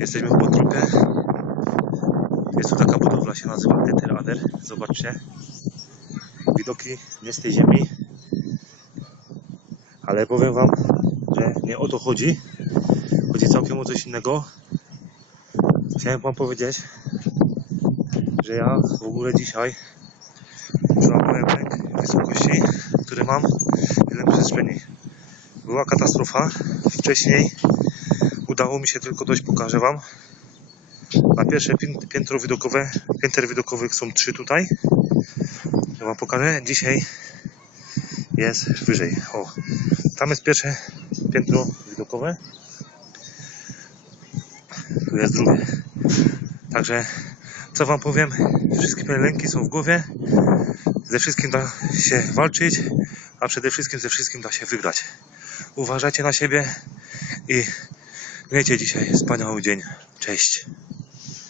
Jesteśmy w Botropie. Jest tu taka budowla, się nazywa Teterader. Zobaczcie. Widoki nie z tej ziemi. Ale powiem wam, że nie o to chodzi. Chodzi całkiem o coś innego. Chciałem wam powiedzieć, że ja w ogóle dzisiaj przełamałem lęk wysokości, który mam tyle przestrzeni. Była katastrofa. Wcześniej udało mi się tylko dojść, pokażę wam. Na pierwsze pię- piętro widokowe, pięter widokowych są trzy tutaj. Ja wam pokażę. Dzisiaj jest wyżej. O, tam jest pierwsze piętro widokowe. Tu jest drugie. Także co wam powiem, wszystkie lęki są w głowie. Ze wszystkim da się walczyć, a przede wszystkim ze wszystkim da się wygrać. Uważajcie na siebie i miejcie dzisiaj wspaniały dzień. Cześć.